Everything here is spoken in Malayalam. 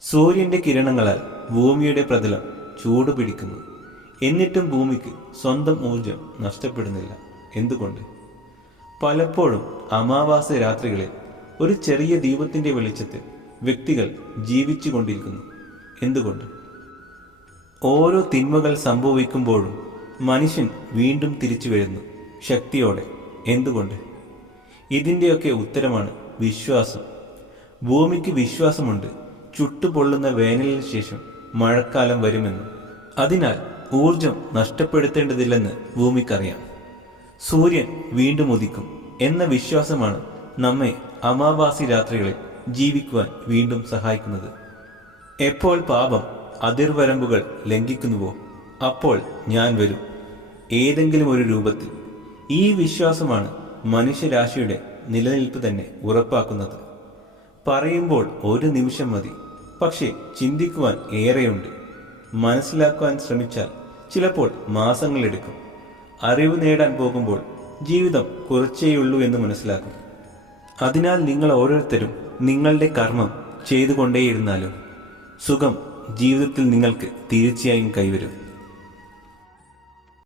സൂര്യന്റെ കിരണങ്ങളാൽ ഭൂമിയുടെ പ്രതലം ചൂട് പിടിക്കുന്നു എന്നിട്ടും ഭൂമിക്ക് സ്വന്തം ഊർജം നഷ്ടപ്പെടുന്നില്ല. എന്തുകൊണ്ട്? പലപ്പോഴും അമാവാസ രാത്രികളിൽ ഒരു ചെറിയ ദീപത്തിന്റെ വെളിച്ചത്തിൽ വ്യക്തികൾ ജീവിച്ചു കൊണ്ടിരിക്കുന്നു എന്തുകൊണ്ട്? ഓരോ തിന്മകൾ സംഭവിക്കുമ്പോഴും മനുഷ്യൻ വീണ്ടും തിരിച്ചു വരുന്നു. ശക്തിയോടെ. എന്തുകൊണ്ട്? ഇതിന്റെയൊക്കെ ഉത്തരമാണ് വിശ്വാസം. ഭൂമിക്ക് വിശ്വാസമുണ്ട്. ചുട്ടുപൊള്ളുന്ന വേനലിന് ശേഷം മഴക്കാലം വരുമെന്ന്. അതിനാൽ ഊർജം നഷ്ടപ്പെടുത്തേണ്ടതില്ലെന്ന് ഭൂമിക്കറിയാം. സൂര്യൻ വീണ്ടും ഉദിക്കും എന്ന വിശ്വാസമാണ് നമ്മെ അമാവാസി രാത്രികളിൽ ജീവിക്കുവാൻ വീണ്ടും സഹായിക്കുന്നത്. എപ്പോൾ പാപം അതിർവരമ്പുകൾ ലംഘിക്കുന്നുവോ അപ്പോൾ ഞാൻ വരും. ഏതെങ്കിലും ഒരു രൂപത്തിൽ ഈ വിശ്വാസമാണ് മനുഷ്യരാശിയുടെ നിലനിൽപ്പ് തന്നെ ഉറപ്പാക്കുന്നത്. പറയുമ്പോൾ ഒരു നിമിഷം മതി. പക്ഷേ ചിന്തിക്കുവാൻ ഏറെയുണ്ട്. മനസ്സിലാക്കുവാൻ ശ്രമിച്ചാൽ ചിലപ്പോൾ മാസങ്ങളെടുക്കും അറിവ് നേടാൻ പോകുമ്പോൾ ജീവിതം കുറച്ചേയുള്ളൂ എന്ന് മനസ്സിലാക്കും. അതിനാൽ നിങ്ങൾ ഓരോരുത്തരും നിങ്ങളുടെ കർമ്മം ചെയ്തുകൊണ്ടേയിരുന്നാലും സുഖം ജീവിതത്തിൽ നിങ്ങൾക്ക് തീർച്ചയായും കൈവരും.